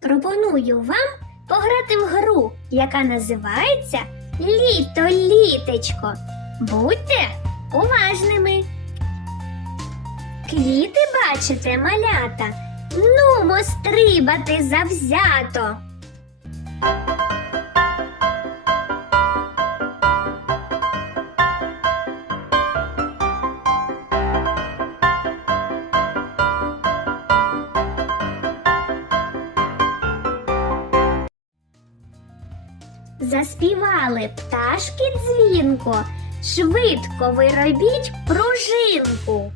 Пропоную вам пограти в гру, яка називається Літо літечко. Будьте уважними. Квіти бачите, малята. Нумо стрибати завзято. Заспівали пташки дзвінко, швидко ви робіть пружинку.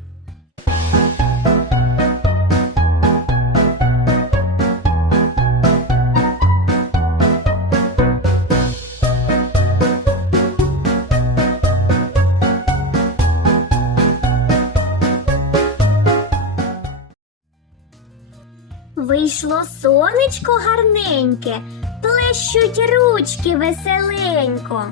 Вийшло сонечко гарненьке, плещуть ручки веселенько.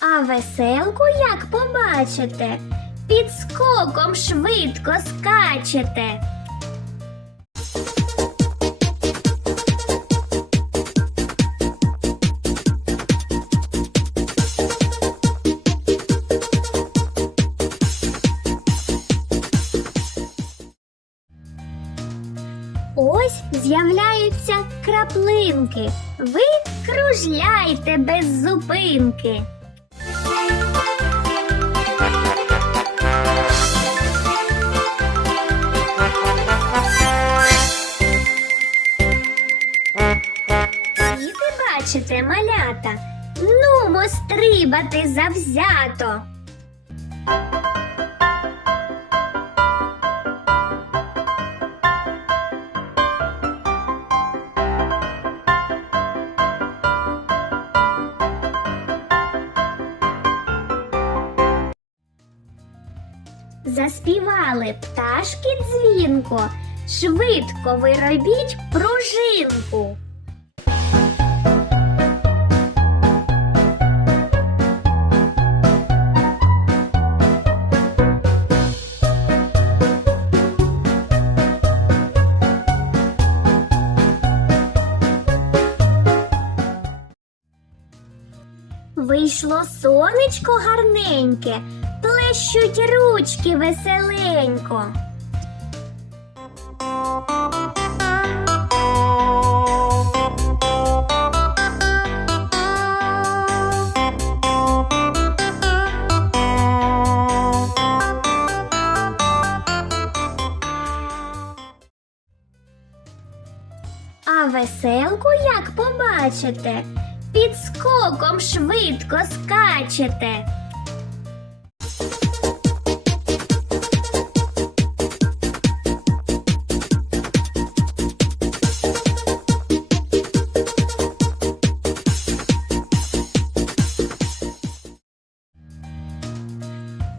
А веселку, як побачите, під скоком швидко скачете. З'являються краплинки. Ви кружляйте без зупинки. Діти бачите, малята, нумо стрибати завзято. Заспівали пташки дзвінко, швидко ви робіть пружинку. Вийшло сонечко гарненьке, плещуть ручки веселенько. А веселку, як побачите, під скоком швидко скачете.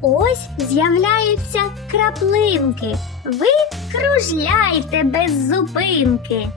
Ось з'являються краплинки. Ви кружляйте без зупинки.